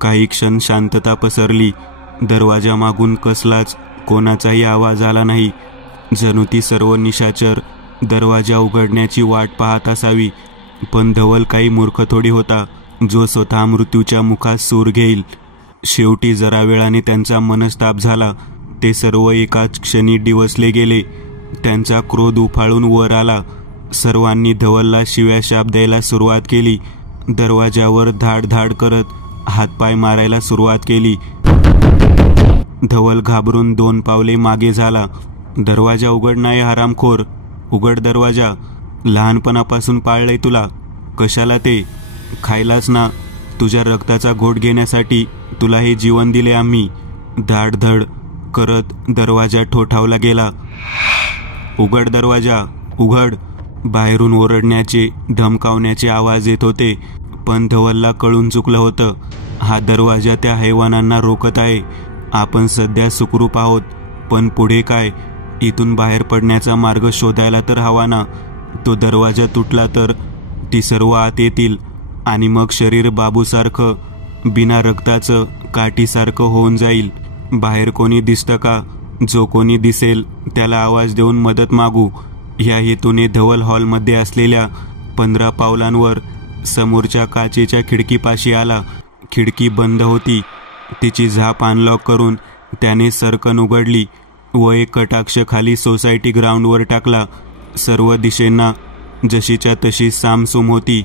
काही क्षण शांतता पसरली. दरवाजा मागून कसलाच कोणाचाही आवाज आला नाही. जणू ती सर्व निशाचर दरवाजा उघडण्याची वाट पाहत असावी. पण धवल काही मूर्ख थोडी होता जो स्वतः मृत्यूच्या मुखात सूर घेईल. शेवटी जरा वेळाने त्यांचा मनस्ताप झाला. ते सर्व एकाच क्षणी डिवसले गेले. त्यांचा क्रोध उफाळून वर आला. सर्वांनी धवलला शिव्या शाप द्यायला सुरुवात केली. दरवाजावर धाड धाड करत हातपाय मारायला सुरुवात केली. धवल घाबरून 2 पावले मागे झाला. दरवाजा उघड नाही हरामखोर, उघड दरवाजा. लहानपणापासून पाळलंय तुला. कशाला ते? खायलाच ना. तुझ्या रक्ताचा घोट घेण्यासाठी तुला हे जीवन दिले आम्ही. धाडधड करत दरवाजा ठोठावला गेला. उघड दरवाजा, उघड. बाहेरून ओरडण्याचे धमकावण्याचे आवाज येत होते. पण धवलला कळून चुकलं होतं. हा दरवाजा त्या हैवानांना रोखत आहे. आपण सध्या सुखरूप आहोत, पण पुढे काय? इथून बाहेर पडण्याचा मार्ग शोधायला तर हवा ना. तो दरवाजा तुटला तर ती सर्व आत येतील आणि मग शरीर बाबूसारखं बिना रक्ताचं काठीसारखं होऊन जाईल. बाहेर कोणी दिसतं का? जो कोणी दिसेल त्याला आवाज देऊन मदत मागू. या हेतूने धवल हॉलमध्ये असलेल्या 15 पावलांवर समोरच्या काचेच्या खिडकीपाशी आला. खिडकी बंद होती. तिची झाप अनलॉक करून त्याने सरकन उघडली व एक कटाक्ष खाली सोसायटी ग्राउंडवर टाकला. सर्व दिशेंना जशीच्या तशी सामसूम होती.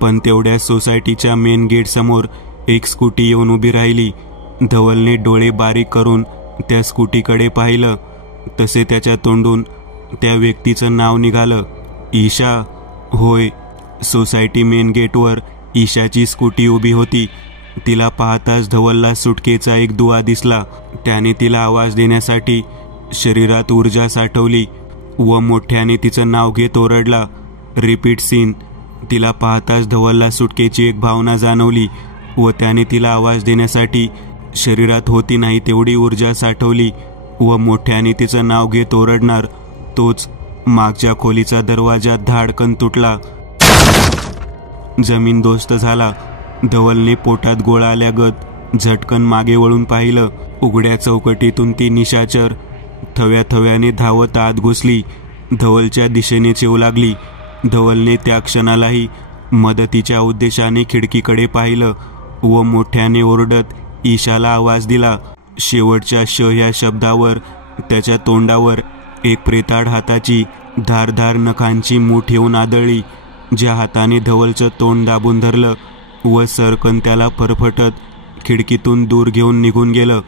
पण तेवढ्या सोसायटीच्या मेन गेट समोर एक स्कूटी येऊन उभी राहिली. धवलने डोळे बारीक करून त्या स्कूटीकडे पाहिलं. तसे त्याच्या तोंडून त्या व्यक्तीचं नाव निघालं. ईशा. होय, सोसायटी मेन गेटवर ईशाची स्कूटी उभी होती. तिला पाहताच धवलला सुटकेचा एक दुवा दिसला. त्याने तिला आवाज देण्यासाठी शरीरात ऊर्जा साठवली व मोठ्याने तिचं नाव घेत ओरडला, रिपीट सीन. तिला पाहताच धवलला सुटकेची एक भावना जाणवली व त्याने तिला आवाज देण्यासाठी शरीरात होती नाही तेवढी ऊर्जा साठवली व मोठ्याने तिचं नाव घेत ओरडणार तोच मागच्या खोलीचा दरवाजा धाडकन तुटला. जमीनदोस्त झाला. धवलने पोटात गोळा आल्यागत झटकन मागे वळून पाहिलं. उघड्या चौकटीतून ती निशाचर थव्याथव्याने धावत आत घुसली. धवलच्या दिशेने येऊ लागली. धवलने त्या क्षणालाही मदतीच्या उद्देशाने खिडकीकडे पाहिलं व मोठ्याने ओरडत ईशाला आवाज दिला. शेवटच्या श ह्या शब्दावर त्याच्या तोंडावर एक प्रेताळ हाताची धारधार नखांची मूठ येऊन आदळली. ज्या हाताने धवलचं तोंड दाबून धरलं व सरकन त्याला फरफटत खिडकीतून दूर घेऊन निघून गेलं.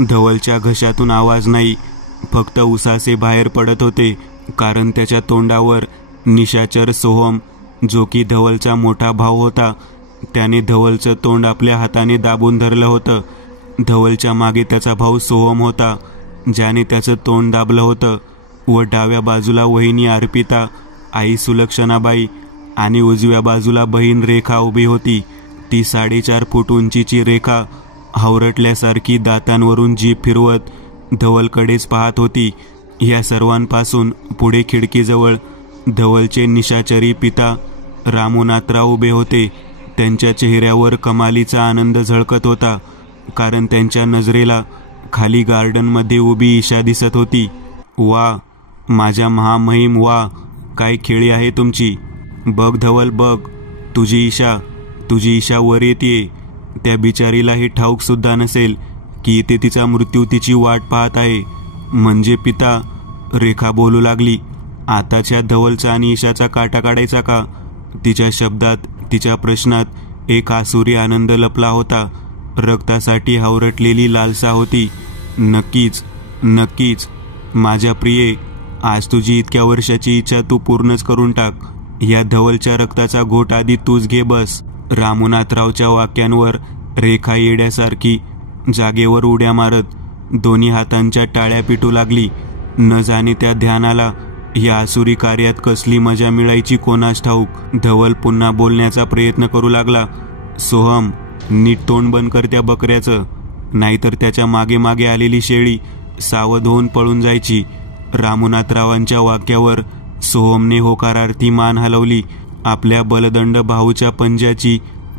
धवलच्या घशातून आवाज नाही, फक्त उसासे बाहेर पडत होते. कारण त्याच्या तोंडावर निशाचर सोहम, जो की धवलचा मोठा भाऊ होता, त्याने धवलचं तोंड आपल्या हाताने दाबून धरलं होतं. धवलच्या मागे त्याचा भाऊ सोहम होता, ज्याने त्याचं तोंड दाबलं होतं व डाव्या बाजूला वहिनी अर्पिता, आई सुलक्षणाबाई आणि उजव्या बाजूला बहीण रेखा उभी होती. ती 4.5 फूट उंचीची रेखा हावरटल्यासारखी दातांवरून जीभ फिरवत धवलकडेच पाहत होती. या सर्वांपासून पुढे खिडकीजवळ धवलचे निशाचरी पिता रामनाथराव उभे होते. त्यांच्या चेहऱ्यावर कमालीचा आनंद झळकत होता, कारण त्यांच्या नजरेला खाली गार्डनमध्ये उभी ईशा दिसत होती. वा माझ्या महामहिम, वा काय खेळी आहे तुमची. बघ धवल बघ, तुझी ईशा वर येते. त्या बिचारीला हे ठाऊक सुद्धा नसेल की इथे तिचा मृत्यू तिची वाट पाहत आहे. म्हणजे पिता, रेखा बोलू लागली. आताच्या धवलचा आणि ईशाचा काटा काढायचा का? तिच्या शब्दात, तिच्या प्रश्नात एक आसुरी आनंद लपला होता. रक्तासाठी हावरटलेली लालसा होती. नक्कीच माझ्या प्रिये, आज तुझी इतक्या वर्षाची इच्छा तू पूर्णच करून टाक. या धवलच्या रक्ताचा घोट आधी तूच घे बस. रामनाथरावच्या वाक्यांवर रेखा येड्यासारखी जागेवर उड्या मारत दोन्ही हातांच्या टाळ्या पिटू लागली. न जाणे त्या ध्यानाला या आसुरी कार्यात कसली मजा मिळायची कोणास ठाऊक. धवल पुन्हा बोलण्याचा प्रयत्न करू लागला. सोहम, नीट तोंड बंद कर त्या बकऱ्याचं, नाहीतर त्याच्या मागे मागे आलेली शेळी सावध होऊन पळून जायची. रामनाथरावांच्या वाक्यावर सोहमने होकारार्थी मान हलवली. आपल्या बलदंड भाऊच्या पंजाची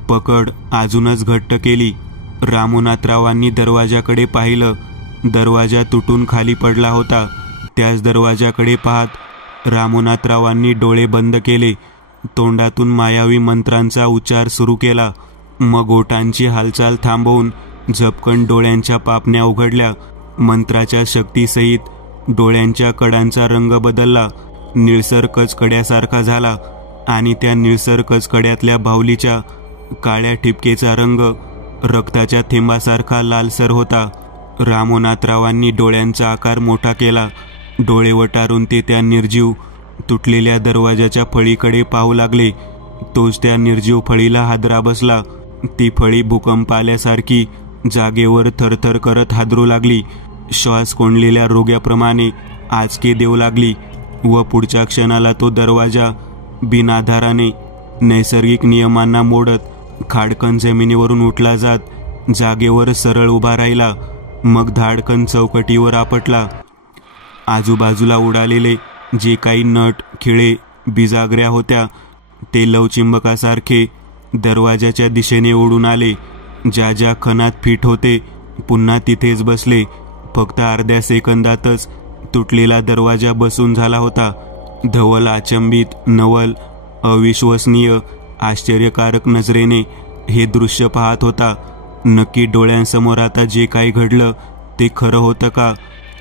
पकड अजूनच घट्ट केली. रामनाथरावांनी दरवाजाकडे पाहिलं. दरवाजा तुटून खाली पडला होता. त्याच दरवाजाकडे पाहत रामनाथरावांनी डोळे बंद केले. तोंडातून मायावी मंत्रांचा उच्चार सुरू केला. मग ओठांची हालचाल थांबवून झपकन डोळ्यांच्या पापण्या उघडल्या. मंत्राच्या शक्तीसहित डोळ्यांच्या कडांचा रंग बदलला. निळसर कचकड्यासारखा झाला आणि त्या निळसर कचकड्यातल्या बाहुलीच्या काळ्या ठिपकेचा रंग रक्ताच्या थेंबासारखा लालसर होता. रामनाथरावांनी डोळ्यांचा आकार मोठा केला. डोळे वटारून ते त्या निर्जीव तुटलेल्या दरवाजाच्या फळीकडे पाहू लागले. तोच त्या निर्जीव फळीला हादरा बसला. ती फळी भूकंप आल्यासारखी जागेवर थरथर करत हादरू लागली. श्वास कोंडलेल्या रोग्याप्रमाणे आचके देऊ लागली व पुढच्या क्षणाला तो दरवाजा बिनआधाराने नैसर्गिक नियमांना मोडत खाडकन जमिनीवरून उठला जात जागेवर सरळ उभा राहिला. मग धाडकन चौकटीवर आपटला. आजूबाजूला उडालेले जे काही नट खिळे बिजागऱ्या होत्या ते लवचिंबकासारखे दरवाजाच्या दिशेने ओढून आले. ज्या ज्या खणात फिट होते पुन्हा तिथेच बसले. फक्त अर्ध्या सेकंदातच तुटलेला दरवाजा बसून झाला होता. धवल अचंबित, नवल, अविश्वसनीय, आश्चर्यकारक नजरेने हे दृश्य पाहत होता. नक्की डोळ्यांसमोर आता जे काही घडलं ते खरं होतं का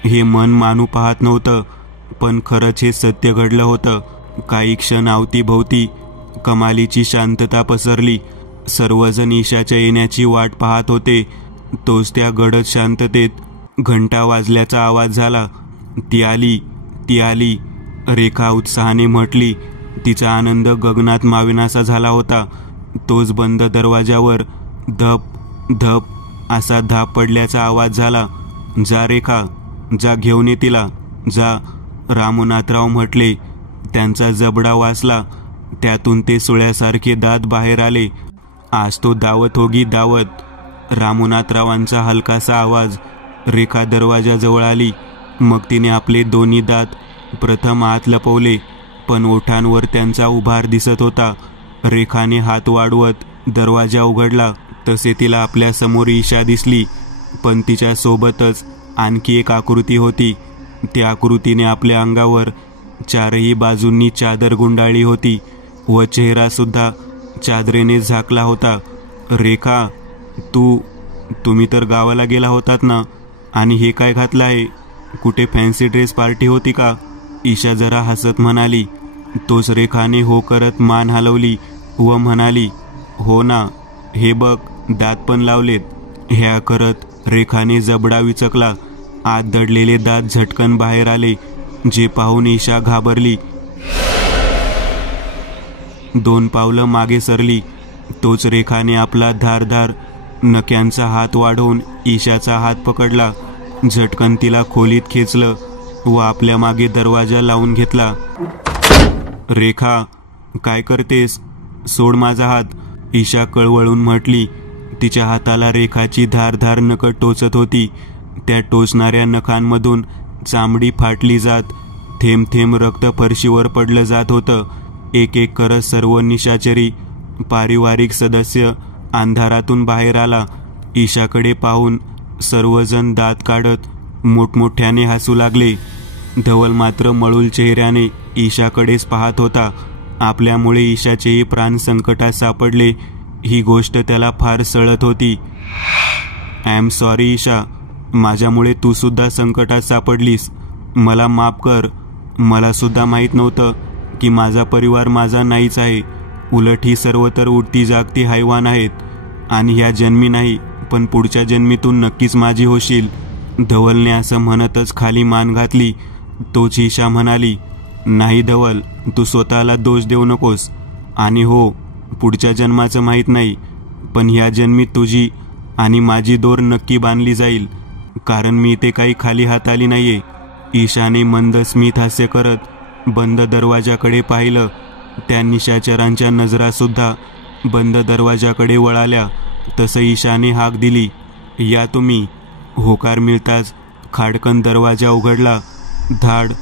हे मन मानू पाहत नव्हतं. पण खरंच हे सत्य घडलं होतं. काही क्षण अवतीभोवती कमालीची शांतता पसरली. सर्वजण ईशाच्या येण्याची वाट पाहत होते. तोच त्या गडद शांततेत घंटा वाजल्याचा आवाज झाला. ती आली, ती आली, रेखा उत्साहाने म्हटली. तिचा आनंद गगनात मावेनासा झाला होता. तोच बंद दरवाजावर धप धप असा धाप पडल्याचा आवाज झाला. जा रेखा, जा घेऊन ये तिला, जा, रामनाथराव म्हटले. त्यांचा जबडा वासला. त्यातून ते सुळ्यासारखे दात बाहेर आले. आज तो दावत होगी दावत. रामनाथरावांचा हलकासा आवाज. रेखा दरवाजाजवळ आली. मग तिने आपले दोन्ही दात प्रथम आत लपवले, पण ओठांवर त्यांचा उभार दिसत होता. रेखाने हात वाढवत दरवाजा उघडला तसे तिला आपल्या समोर ईशा दिसली. पण तिच्या सोबतच आणखी एक आकृती होती. त्या आकृतीने आपल्या अंगावर चारही बाजूंनी चादर गुंडाळली होती व चेहरा सुद्धा चादरेने झाकला होता. रेखा, तुम्ही तर गावाला गेला होतात ना, आणि हे काय घातलं आहे? कुठे फॅन्सी ड्रेस पार्टी होती का? ईशा जरा हसत म्हणाली. तोच रेखाने हो करत मान हलवली व म्हणाली, हो ना, हे बघ, दात पण लावलेत. ह्या करत रेखाने जबडा विचकला. आत दडलेले दात झटकन बाहेर आले, जे पाहून ईशा घाबरली. 2 पावलं मागे सरली. तोच रेखाने आपला धारदार नक्यांचा हात वाढवून ईशाचा हात पकडला. झटकन तिला खोलीत खेचलं व आपल्या मागे दरवाजा लावून घेतला. रेखा, काय करतेस? सोड माझा हात, ईशा कळवळून म्हटली. तिच्या हाताला रेखाची धारधार नखं टोचत होती. त्या टोचणाऱ्या नखांमधून चामडी फाटली जात थेंब थेंब रक्त फरशीवर पडलं जात होतं. एक एक करत सर्व निशाचरी पारिवारिक सदस्य अंधारातून बाहेर आला. ईशाकडे पाहून सर्वजण दात काढत मोठमोठ्याने हसू लागले. धवल मात्र मळूल चेहऱ्याने ईशाकडेच पाहत होता. आपल्यामुळे ईशाचेही प्राण संकटात सापडले ही गोष्ट त्याला फार सळत होती. आय एम सॉरी ईशा, माझ्यामुळे तू सुद्धा संकटात सापडलीस. मला माफ कर. मला सुद्धा माहीत नव्हतं की माझा परिवार माझा नाहीच आहे. उलट ही सर्व तर उडती जागती हैवान आहेत, आणि ह्या जन्मी नाही पण पुढच्या जन्मीतून नक्कीच माझी होशील. धवलने असं म्हणतच खाली मान घातली. तोच ईशा म्हणाली, नाही धवल, तू स्वतःला दोष देऊ नकोस. आणि हो, पुढच्या जन्माचं माहीत नाही, पण ह्या जन्मी तुझी आणि माझी दोर नक्की बांधली जाईल, कारण मी इथे काही खाली हात आली नाहीये. ईशाने मंद स्मित हास्य करत बंद दरवाजाकडे पाहिलं. त्या निशाचरांच्या नजरा सुद्धा बंद दरवाजाकडे वळाल्या. तसं ईशाने हाक दिली, या तुम्ही. होकार मिळताच खाडकन दरवाजा उघडला. धाड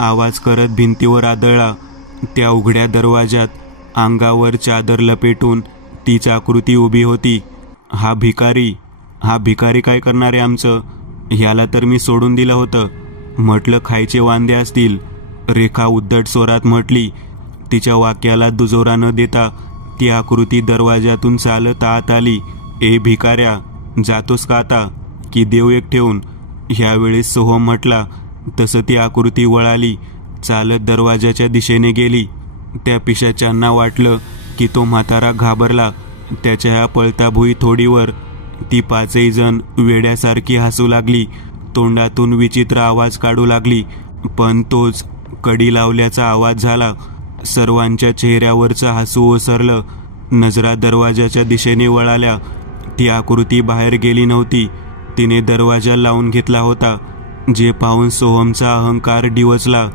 आवाज करत भिंतीवर आदळला. त्या उघड्या दरवाजात अंगावर चादर लपेटून तीच आकृती उभी होती. हा भिकारी काय करणार आहे आमचं? ह्याला तर मी सोडून दिलं होतं. म्हटलं खायचे वांदे असतील. रेखा उद्धट स्वरात म्हटली. तिच्या वाक्याला दुजोरा न देता ती आकृती दरवाजातून चालत आत आली. ए भिकाऱ्या, जातोस का आता, की देव एक ठेवून? ह्यावेळेस सोहम म्हटला. तसं ती आकृती वळाली, चालत दरवाजाच्या दिशेने गेली. त्या पिशाच्यांना वाटलं की तो म्हातारा घाबरला. त्याच्या ह्या पळता भुई थोडीवर ती पाचही जण वेड्यासारखी हसू लागली. तोंडातून विचित्र आवाज काढू लागली. पण तोच कडी लावल्याचा आवाज झाला. सर्वांच्या चेहऱ्यावरचं हसू ओसरलं. नजरा दरवाजाच्या दिशेने वळाल्या. ती आकृती बाहेर गेली नव्हती. तिने दरवाजा लावून घेतला होता, जे पाहून सोहमचा अहंकार डिवचला.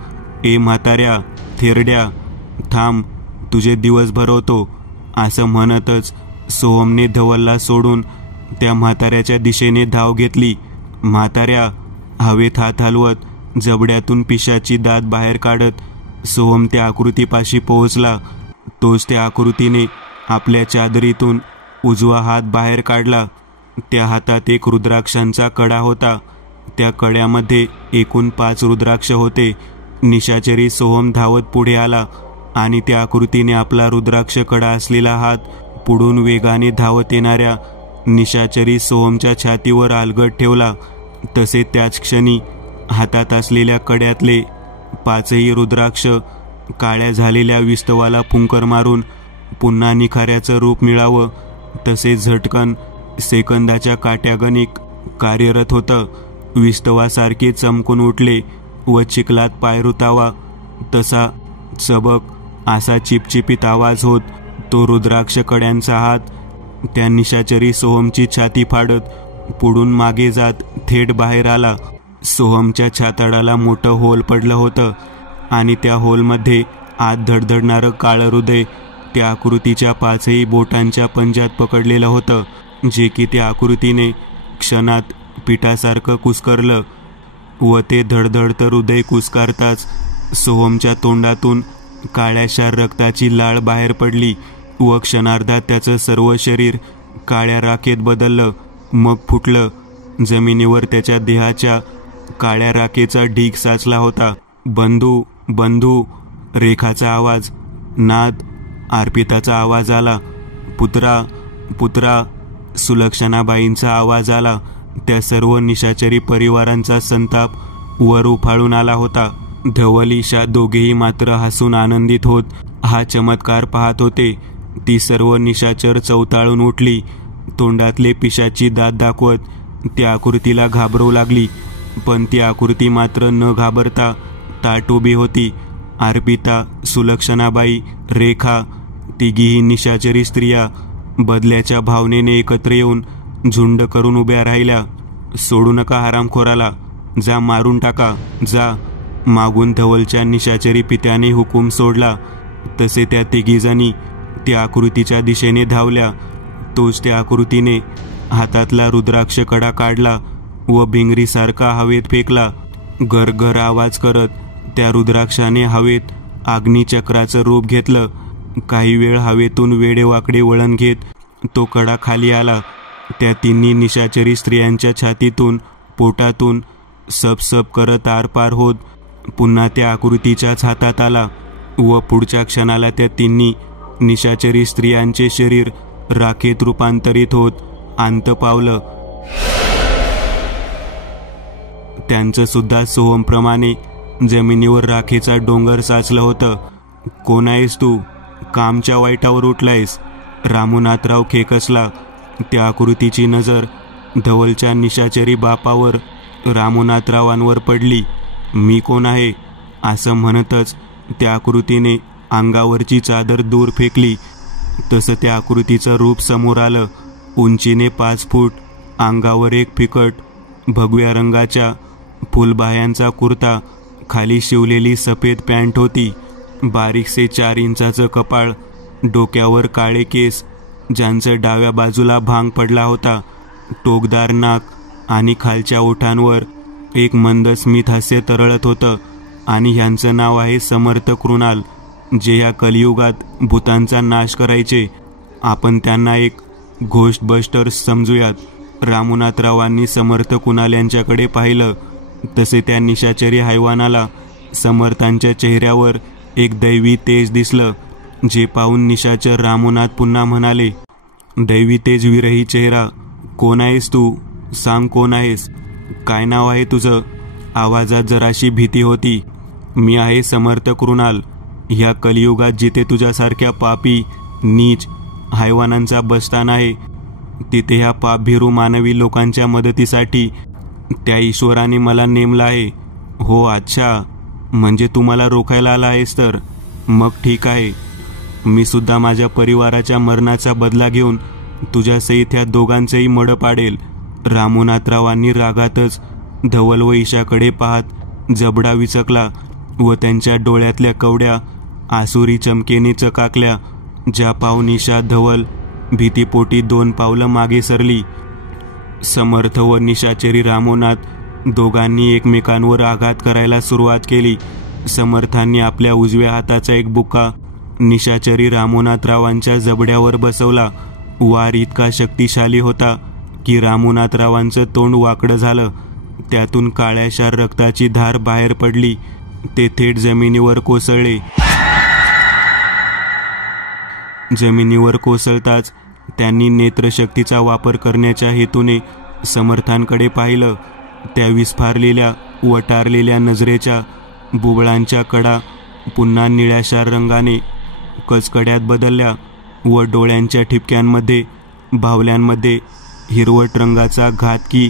ए म्हाताऱ्या, थेरड्या, थांब, तुझे दिवस भरवतो, असं म्हणतच सोहमने धवलला सोडून त्या म्हाताऱ्याच्या दिशेने धाव घेतली. म्हाताऱ्या, हवेत हात हलवत जबड्यातून पिशाची दात बाहेर काढत सोहम त्या आकृतीपाशी पोहोचला. तोच त्या आकृतीने आपल्या चादरीतून उजवा हात बाहेर काढला. त्या हातात एक रुद्राक्षांचा कडा होता. त्या कड्यामध्ये एकूण 5 रुद्राक्ष होते. निशाचरी सोहम धावत पुढे आला आणि त्या आकृतीने आपला रुद्राक्ष कडा असलेला हात पुढून वेगाने धावत येणाऱ्या निशाचरी सोहमच्या छातीवर आलगट ठेवला. तसे त्याच क्षणी हातात असलेल्या कड्यातले 5ही रुद्राक्ष काळ्या झालेल्या विस्तवाला फुंकर मारून पुन्हा निखाऱ्याचं रूप मिळावं तसे झटकन सेकंदाच्या काट्यागणिक कार्यरत होतं. विस्तवासारखे चमकून उठले व चिखलात पाय रुतावा तसा चबक असा चिपचिपीत आवाज होत तो रुद्राक्ष कड्यांचा हात त्या निशाचरी सोहमची छाती फाडत पुढून मागे जात थेट बाहेर आला. सोहमच्या छाताडाला मोठं होल पडलं होतं आणि त्या होलमध्ये आत धडधडणारं काळं हृदय त्या आकृतीच्या 5ही बोटांच्या पंजात पकडलेलं होतं, जे की त्या आकृतीने क्षणात पिठासारखं कुस्करलं. व ते धडधडतं हृदय कुस्कारताच सोहमच्या तोंडातून काळ्याशार रक्ताची लाळ बाहेर पडली व क्षणार्धात त्याचं सर्व शरीर काळ्या राखेत बदललं, मग फुटलं. जमिनीवर त्याच्या देहाच्या काळ्या राखेचा ढीग साचला होता. बंधू, बंधू, रेखाचा आवाज, नाद, अर्पिताचा आवाज आला. पुत्रा, पुत्रा, सुलक्षणाबाईंचा आवाज आला. त्या सर्व निशाचरी परिवारांचा संताप वर उफाळून आला होता. धवल ईशा दोघेही मात्र हसून आनंदित होत हा चमत्कार पाहत होते. ती सर्व निशाचर चवताळून उठली. तोंडातले पिशाची दात दाखवत त्या आकृतीला घाबरवू लागली. पण ती आकृती मात्र न घाबरता ताट उभी होती. अर्पिता, सुलक्षणाबाई, रेखा, तिघीही निशाचरी स्त्रिया बदल्याच्या भावनेने एकत्र येऊन झुंड करून उभ्या राहिल्या. सोडू नका हरामखोराला, जा मारून टाका, जा. मागून धवलच्या निशाचरी पित्याने हुकूम सोडला. तसे त्या तिघीजणी त्या आकृतीच्या दिशेने धावल्या. तोच त्या आकृतीने हातातला रुद्राक्ष कडा काढला व भिंगरीसारखा हवेत फेकला. गरगर आवाज करत त्या रुद्राक्षाने हवेत अग्निचक्राचं रूप घेतलं. काही वेळ हवेतून वेडेवाकडे वळण घेत तो कडा खाली आला. त्या तिन्ही निशाचरी स्त्रियांच्या छातीतून, पोटातून सपसप करत आरपार होत पुन्हा त्या आकृतीच्याच हातात आला व पुढच्या क्षणाला त्या तिन्ही निशाचरी स्त्रियांचे शरीर राखेत रूपांतरित होत अंत पावलं. त्यांचं सुद्धा सोहमप्रमाणे जमिनीवर राखेचा डोंगर साचलं होतं. कोण आहेस तू? कामच्या वाईटावर उठलायस? रामनाथराव खेकसला. त्या आकृतीची नजर धवलच्या निशाचरी बापावर, रामनाथरावांवर पडली. मी कोण आहे असं म्हणतच त्या आकृतीने अंगावरची चादर दूर फेकली. तसं त्या आकृतीचं रूप समोर आलं. उंचीने 5 फूट, अंगावर एक फिकट भगव्या रंगाच्या फुलबाह्यांचा कुर्ता, खाली शिवलेली सफेद पॅन्ट होती. बारीकसे 4 इंचाचं कपाळ, डोक्यावर काळे केस ज्यांचं डाव्या बाजूला भांग पडला होता, टोकदार नाक आणि खालच्या ओठांवर एक मंद स्मित हास्य तरळत होतं. आणि ह्यांचं नाव आहे समर्थ कृणाल, जे या कलियुगात भूतांचा नाश करायचे. आपण त्यांना एक घोस्ट बस्टर्स समजूयात. रामनाथरावांनी समर्थ कुणाल यांच्याकडे पाहिलं तसे त्या निशाचरी हैवानाला समर्थांच्या चेहऱ्यावर एक दैवी तेज दिसलं, जे पाहून निशाचर रामनाथ पुन्हा म्हणाले, दैवी तेज विरही चेहरा, कोण आहेस तू? सांग, कोण आहेस? काय नाव आहे तुझं? आवाजात जराशी भीती होती. मी आहे समर्थ कृणाल. ह्या कलियुगात जिथे तुझ्यासारख्या पापी नीच हैवानांचा बस्तान आहे, तिथे ह्या पापभिरू मानवी लोकांच्या मदतीसाठी त्या ईश्वराने मला नेमलं आहे. हो, अच्छा, म्हणजे तू मला रोखायला आला आहेस तर? मग ठीक आहे. मी सुद्धा माझ्या परिवाराच्या मरणाचा बदला घेऊन तुझ्यासहित ह्या दोघांचेही मड पाडेल. रामनाथरावांनी रागातच धवल व ईशाकडे पाहत जबडा विचकला व त्यांच्या डोळ्यातल्या कवड्या आसुरी चमकेने चकाकल्या, ज्या पाहून ईशा धवल भीतीपोटी 2 पावलं मागे सरली. समर्थ व निशाचरी रामनाथ दोघांनी एकमेकांवर आघात करायला सुरुवात केली. समर्थांनी आपल्या उजव्या हाताचा एक बुक्का निशाचरी रामनाथरावांच्या जबड्यावर बसवला. वार इतका शक्तिशाली होता की रामनाथरावांचं तोंड वाकडं झालं. त्यातून काळ्याशार रक्ताची धार बाहेर पडली. ते थेट जमिनीवर कोसळले. जमिनीवर कोसळताच त्यांनी नेत्रशक्तीचा वापर करण्याच्या हेतूने समर्थांकडे पाहिलं. त्या विस्फारलेल्या वटारलेल्या नजरेच्या बुबळांच्या कडा पुन्हा निळ्याशार रंगाने कचकड्यात बदलल्या व डोळ्यांच्या ठिपक्यांमध्ये बाहुल्यांमध्ये हिरवट रंगाचा घातकी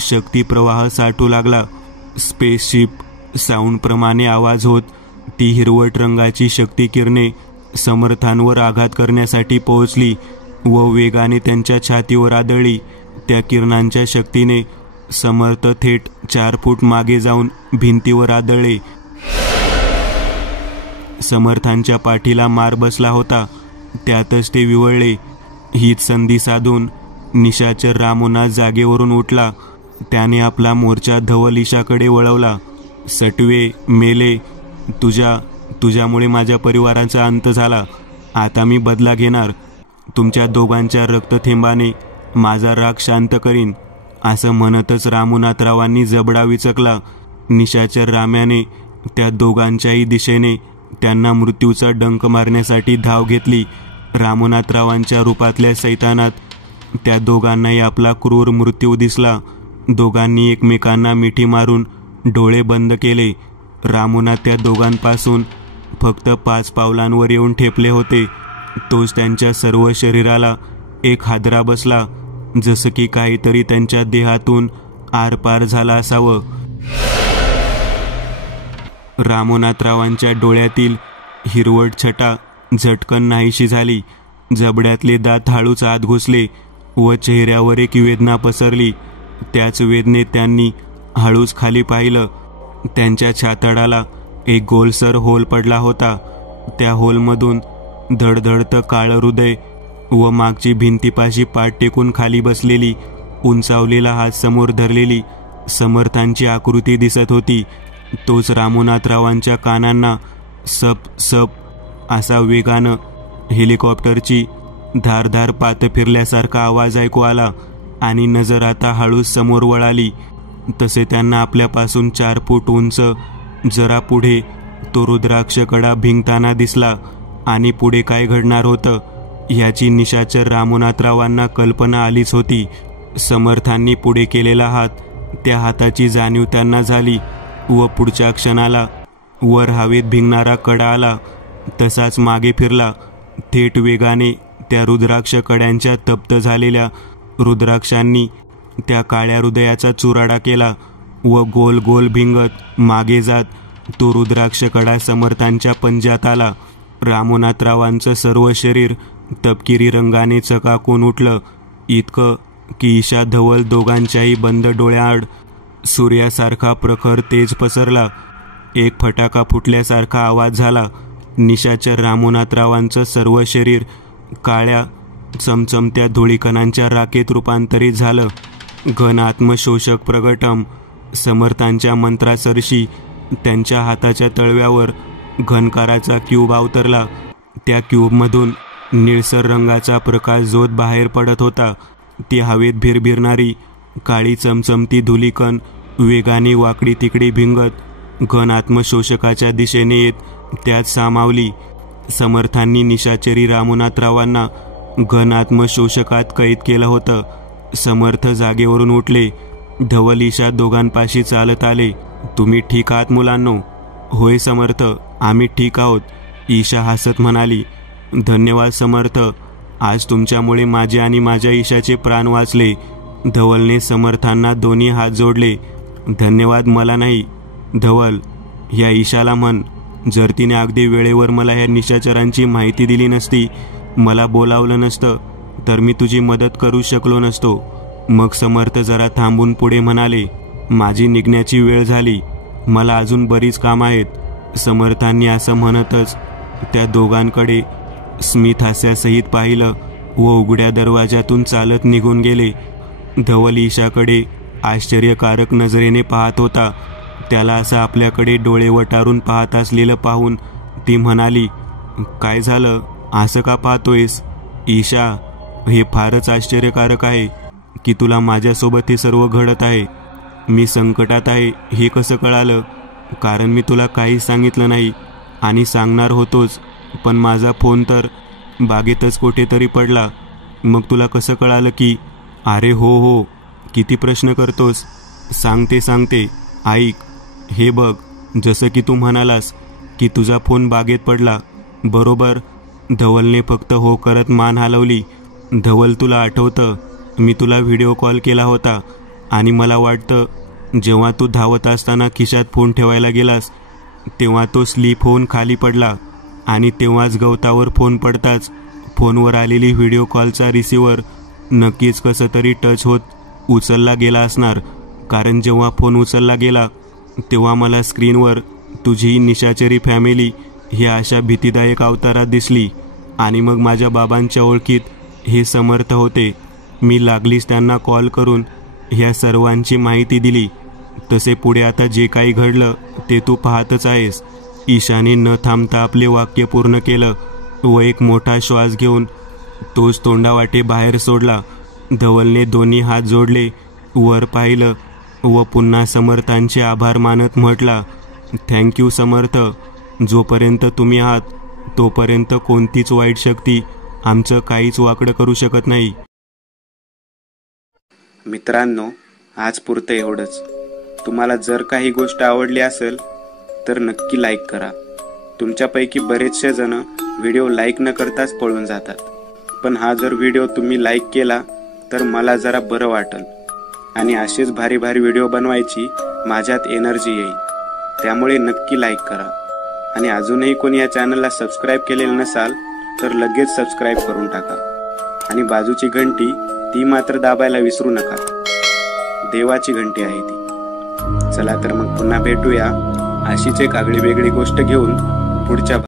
शक्तिप्रवाह साठू लागला. स्पेसशिप साऊंडप्रमाणे आवाज होत ती हिरवट रंगाची शक्ती किरणे समर्थांवर आघात करण्यासाठी पोहोचली व वेगाने त्यांच्या छातीवर आदळली. त्या किरणांच्या शक्तीने समर्थ थेट 4 फूट मागे जाऊन भिंतीवर आदळले. समर्थांच्या पाठीला मार बसला होता, त्यातच ते विवळले. हीच संधी साधून निशाचर रामनाथ जागेवरून उठला. त्याने आपला मोर्चा धवल ईशाकडे वळवला. सटवे, मेले, तुझ्यामुळे माझ्या परिवाराचा अंत झाला. आता मी बदला घेणार. तुमच्या दोघांच्या रक्तथेंबाने माझा राग शांत करीन. असं म्हणतच रामनाथरावांनी जबडा विचकला. निशाचर राम्याने त्या दोघांच्याही दिशेने त्यांना मृत्यूचा डंक मारण्यासाठी धाव घेतली. रामनाथरावांच्या रूपातल्या सैतानात त्या दोघांनाही आपला क्रूर मृत्यू दिसला. दोघांनी एकमेकांना मिठी मारून डोळे बंद केले. रामनाथ त्या दोघांपासून फक्त 5 पावलांवर येऊन ठेपले होते. तोच त्यांच्या सर्व शरीराला एक हादरा बसला, जसं की काहीतरी त्यांच्या देहातून आरपार झाला असावं. रामनाथरावांच्या डोळ्यातील हिरवट छटा झटकन नाहीशी झाली. जबड्यातले दात हळूच आत घुसले व चेहऱ्यावर एक वेदना पसरली. त्याच वेदनेत त्यांनी हळूच खाली पाहिलं. त्यांच्या छातडाला एक गोलसर होल पडला होता. त्या होलमधून धडधडतं काळं हृदय व मागची भिंतीपाशी पाठ टेकून खाली बसलेली उंचावलेला हात समोर धरलेली समर्थांची आकृती दिसत होती. तोच रामनाथरावांच्या कानांना सप सप असा वेगानं हेलिकॉप्टरची धारधार पात फिरल्यासारखा आवाज ऐकू आला आणि नजर आता हळूच समोर वळाली. तसे त्यांना आपल्यापासून 4 फूट उंच जरा पुढे तो रुद्राक्षकडा भिंगताना दिसला. आणि पुढे काय घडणार होतं ह्याची निशाचर रामनाथरावांना कल्पना आलीच होती. समर्थांनी पुढे केलेला हात, त्या हाताची जाणीव त्यांना झाली व पुढच्या क्षणाला वर हवेत भिंगणारा कडा आला तसाच मागे फिरला. थेट वेगाने त्या रुद्राक्ष कड्यांच्या तप्त झालेल्या रुद्राक्षांनी त्या काळ्या हृदयाचा चुराडा केला व गोल गोल भिंगत मागे जात तो रुद्राक्ष कडा समर्थांच्या पंजात आला. रामनाथरावांचं सर्व शरीर तपकिरी रंगाने चकाकून उठलं, इतकं की ईशा धवल दोघांच्याही बंद डोळ्याआड सूर्यासारखा प्रखर तेज पसरला. एक फटाका फुटल्यासारखा आवाज झाला. निशाचर रामनाथरावांचं सर्व शरीर काळ्या चमचमत्या धुळीकणांच्या राखेत रूपांतरित झालं. घन आत्मशोषक प्रगटम समर्थांच्या मंत्रासरशी त्यांच्या हाताच्या तळव्यावर घनकाराचा क्यूब अवतरला. त्या क्यूबमधून निळसर रंगाचा प्रकाश जोत बाहेर पडत होता. ती हवेत भिरभिरणारी काळी चमचमती धुलीकण वेगाने वाकडी तिकडी भिंगत घन आत्मशोषकाच्या दिशेने येत त्यात सामावली. समर्थांनी निशाचरी रामनाथरावांना घन आत्मशोषकात कैद केलं होतं. समर्थ जागेवरून उठले. धवल ईशा दोघांपाशी चालत आले. तुम्ही ठीक आहात मुलांनो? होय समर्थ, आम्ही ठीक आहोत, ईशा हसत म्हणाली. धन्यवाद समर्थ, आज तुमच्यामुळे माझे आणि माझ्या ईशाचे प्राण वाचले. धवलने समर्थांना दोन्ही हात जोडले. धन्यवाद मला नाही धवल, या ईशाला म्हण. जर तिने अगदी वेळेवर मला ह्या निशाचरांची माहिती दिली नसती, मला बोलावलं नसतं, तर मी तुझी मदत करू शकलो नसतो. मग समर्थ जरा थांबून पुढे म्हणाले, माझी निघण्याची वेळ झाली, मला अजून बरीच काम आहेत. समर्थांनी असं म्हणतच त्या दोघांकडे स्मित हास्यासहित पाहिलं व उघड्या दरवाजातून चालत निघून गेले. धवल ईशाकडे आश्चर्यकारक नजरेने पाहत होता. त्याला असं आपल्याकडे डोळे वटारून पाहत असलेलं पाहून ती म्हणाली, काय झालं, असं का पाहतोयस? ईशा, हे फारच आश्चर्यकारक आहे की तुला माझ्यासोबत हे सर्व घडत आहे. मी संकटात आहे हे कसं कळालं? कारण मी तुला काहीच सांगितलं नाही आणि सांगणार होतोच, पण माझा फोन तर बागेतच कुठेतरी पडला. मग तुला कसं कळालं की? अरे हो, किती प्रश्न करतोस. सांगते, ऐक. हे बघ, जसं की तू म्हणालास की तुझा फोन बागेत पडला, बरोबर? धवलने फक्त हो करत मान हलवली. धवल, तुला आठवतं मी तुला व्हिडिओ कॉल केला होता आणि मला वाटतं जेव्हा तू धावत असताना खिशात फोन ठेवायला गेलास तेव्हा तो स्लिप होऊन खाली पडला आणि तेव्हाच गवतावर फोन पडताच फोनवर आलेली व्हिडिओ कॉलचा रिसिव्हर नक्कीच कसं तरी टच होत उचलला गेला असणार. कारण जेव्हा फोन उचलला गेला तेव्हा मला स्क्रीनवर तुझी निशाचरी फॅमिली ही अशा भीतीदायक अवतारात दिसली आणि मग माझ्या बाबांच्या ओळखीत हे समर्थ होते. मी लागलीच त्यांना कॉल करून ह्या सर्वांची माहिती दिली. तसे पुढे आता जे काही घडलं ते तू पाहतच आहेस. ईशाने न थांबता आपले वाक्य पूर्ण केलं व एक मोठा श्वास घेऊन तोच तोंडावाटे बाहेर सोडला. धवलने दोन्ही हात जोडले, वर पाहिलं व पुन्हा समर्थांचे आभार मानत म्हटला, थँक्यू समर्थ. जोपर्यंत तुम्ही आहात तोपर्यंत कोणतीच वाईट शक्ती आमचं काहीच वाकडं करू शकत नाही. मित्रांनो, आज पुरतं एवढंच. तुम्हाला जर काही गोष्ट आवडली असेल तर नक्की लाईक करा. तुमच्यापैकी बरेचसे जण व्हिडिओ लाईक न करताच पळून जातात, पण हा जर व्हिडिओ तुम्ही लाईक केला तर मला जरा बरं वाटेल आणि असेच भारी भारी व्हिडिओ बनवायची माझ्यात एनर्जी येईल. त्यामुळे नक्की लाईक करा आणि अजूनही कोणी या चॅनलला सबस्क्राईब केलेलं नसाल तर लगेच सबस्क्राईब करून टाका आणि बाजूची घंटी ती मात्र दाबायला विसरू नका. देवाची घंटी आहे ती. चला तर मग पुन्हा भेटूया अशीच एक आगळी वेगळी गोष्ट घेऊन पुढच्या